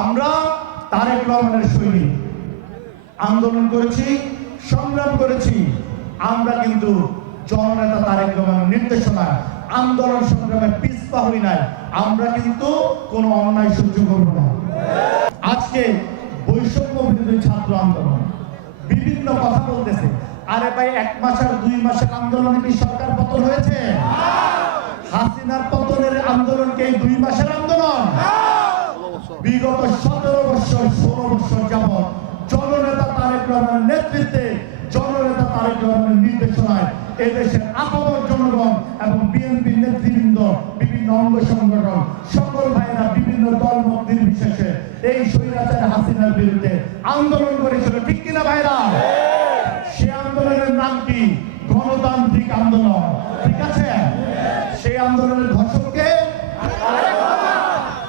আমরা তারেক রহমানের সৈনিক। আন্দোলন করেছি, সংগ্রাম করেছি। আমরা কিন্তু জননেতা তারেক রহমানের নির্দেশনায় আন্দোলন সংগ্রামে পিছপা হই নাই। আমরা কিন্তু কোনো অন্যায় সহ্য করব না। আজকে বৈষম্য বিরোধী ছাত্র আন্দোলন। বিভিন্ন কথা বলতেছে। আরে ভাই, এক মাস আর দুই মাসের আন্দোলনে কি সরকার পতন হয়েছে? হাসিনার পতনের আন্দোলন কি দুই মাসের আন্দোলন? বিগত সতেরো বছর, ষোলো বছর যাবৎ জননেতা তারেক রহমানের নেতৃত্বে, জননেতা তারেক রহমানের নির্দেশনায় এদেশের আপামর জনগণ এবং বিএনপি নেতৃবৃন্দ, বিভিন্ন অঙ্গ সংগঠন, সকল ভাইরা বিভিন্ন দল মত নির্বিশেষে এই স্বৈরাচার হাসিনার বিরুদ্ধে আন্দোলন করেছিল। ঠিক কিনা ভাইরা? সে আন্দোলনের নাম কি? গণতান্ত্রিক আন্দোলন ঠিক আছে সেই আন্দোলনের ঘোষককে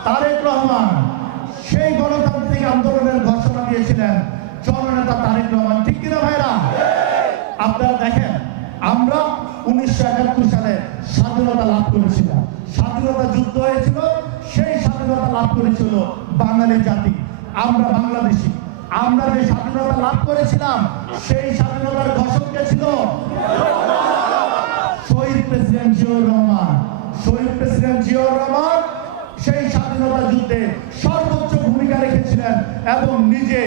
তারেক রহমান সেই গণতান্ত্রিক আন্দোলনের ঘোষণা দিয়েছিলেন জননেতা তারেক রহমান ঠিক কিনা ভাইরা আপনারা দেখেন, আমরা উনিশশো একাত্তর সালে স্বাধীনতা লাভ করেছিলাম। স্বাধীনতা যুদ্ধ হয়েছিল, সেই স্বাধীনতা লাভ করেছিল বাঙালি জাতি। আমরা বাংলাদেশি। আমরা যে স্বাধীনতা লাভ করেছিলাম, সেই স্বাধীনতার ঘোষক কে ছিল? শহীদ প্রেসিডেন্ট জিয়াউর রহমান। শহীদ প্রেসিডেন্ট জিয়াউর রহমান সেই স্বাধীনতা যুদ্ধে সর্বোচ্চ ভূমিকা রেখেছিলেন এবং নিজে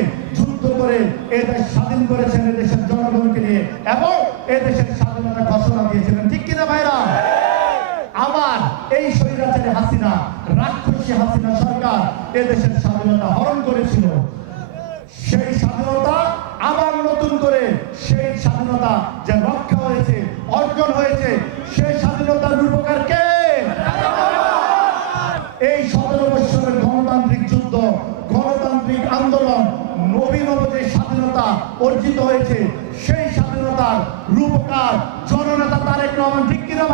করে এদেশ স্বাধীন করেছেন এদেশের জনগণকে নিয়ে এবং এদেশের স্বাধীনতা ঘোষণা দিয়েছিলেন। ঠিক কিনা ভাইরা? আবার এই স্বৈরাচারী হাসিনা, রাক্ষসী হাসিনা সরকার এদেশের স্বাধীনতা হরণ করেছিল। সেই স্বাধীনতা আবার নতুন করে সেই স্বাধীনতা যে রক্ষা হয়েছে অর্জন হয়েছে, সেই স্বাধীনতার রূপকার কে? এই সতেরো বৎসরের গণতান্ত্রিক যুদ্ধ, গণতান্ত্রিক আন্দোলন নবীনব স্বাধীনতা অর্জিত হয়েছে। সেই স্বাধীনতার রূপকার জননেতা তারেক রহমান, ঠিক কিনা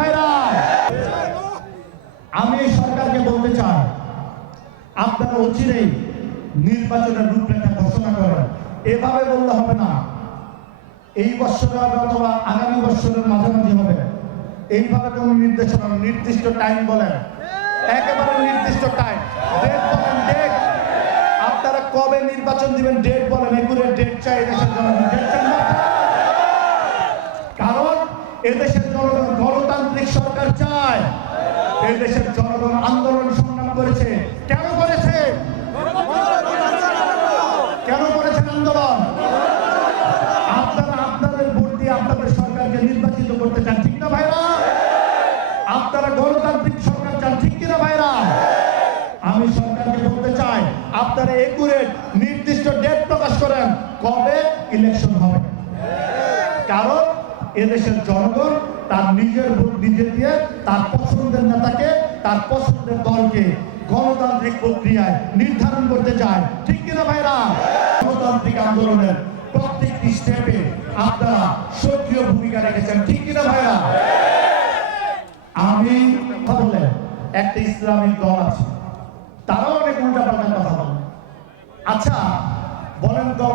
আমি সরকারকে বলতে চাই, আপনারা অচিরেই নির্বাচনের রূপরেখা ঘোষণা করেন। এভাবে বললে হবে না। এই বছরে অথবা আগামী বছরের মাঝামাঝি হবে। এইভাবে কোন নির্দেশনা, নির্দিষ্ট টাইম বলেন। একেবারে নির্দিষ্ট টাইম আপনারা কবে নির্বাচন দিবেন ডেট বলেন এগুলো ডেট চাই দেশের জনগণ কারণ এদেশের জনগণ গণতান্ত্রিক সরকার চায়। এই দেশের জনগণ আন্দোলন সংগ্রাম করেছে। কেন করেছে? কেন করেছেন আন্দোলন? আপনারা আপনাদের ভোট দিয়ে আপনাদের সরকারকে নির্বাচিত করতে চান, ঠিক না ভাইরা? আপনারা গণতান্ত্রিক সরকার চান, ঠিক কিনা ভাইরা? আমি চাই একুরেট নির্দিষ্ট ডেট প্রকাশ করেন, কবে? ইলেকশন হবে। কারণ এদেশের জনগণ তার নিজের ভোট নিজে দিয়ে তার পছন্দের নেতাকে, তার পছন্দের দলকে গণতান্ত্রিক প্রক্রিয়ায় নির্ধারণ করতে চায়। ঠিক কিনা ভাইরা? গণতান্ত্রিক আন্দোলনের প্রত্যেকটি স্টেপে আপনারা সক্রিয় ভূমিকা রেখেছেন। ঠিক কিনা ভাইরা? আমি বলে একটা ইসলামিক দল আছে তারাও অনেক উল্টাপাল্টা কথা বলে আচ্ছা বলেন তো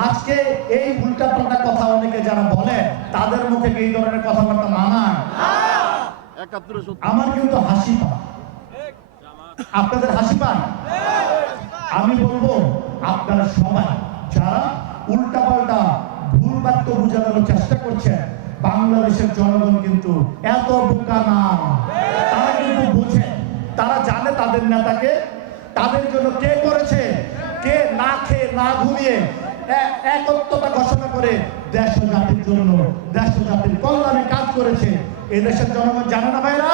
আজকে এই উল্টাপাল্টা কথা অনেকে যারা বলে তাদের মুখে এই ধরনের কথাবার্তা মানায়? আমার কিন্তু হাসি পায়। আপনাদের হাসি পান আমি বলব আপনারা সবাই যারা উল্টাপাল্টা ভুল বাক্য বুঝানোর চেষ্টা করছেন বাংলাদেশের জনগণ কিন্তু এত বোকা না। তারা কিন্তু বোঝে তারা জানে তাদের নেতাকে তাদের জন্য কে করেছে? কে না খেয়ে না ঘুমিয়ে এ- একত্বতা ঘোষণা করে দেশ জাতির জন্য দেশ জাতির কল্যাণে কাজ করেছে। এই দেশের জনগণ জানে না ভাইরা?